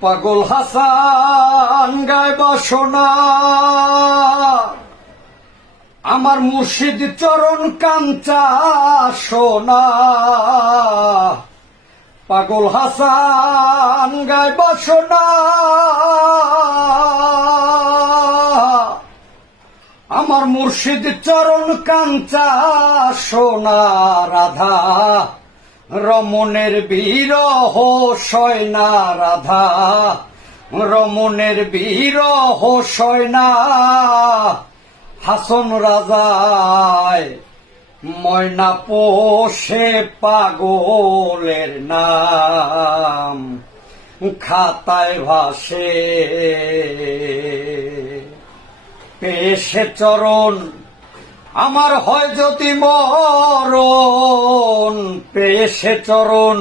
পাগল হাসান গায় বাসনা আমার মুর্শিদ চরণ কাঞ্চা সোনা। পাগল হাসান গায় বাসনা আমার মুর্শিদ চরণ কাঞ্চা সোনা। রাধা রমণের বিরহ সয়না, রাধা রমণের বিরহ সয়না। হাসন রাজায় ময়না পোষে পাগলের নাম খাতায় ভাসে। পেশে চরণ আমার হয় যদি মরণ, পেশে চরণ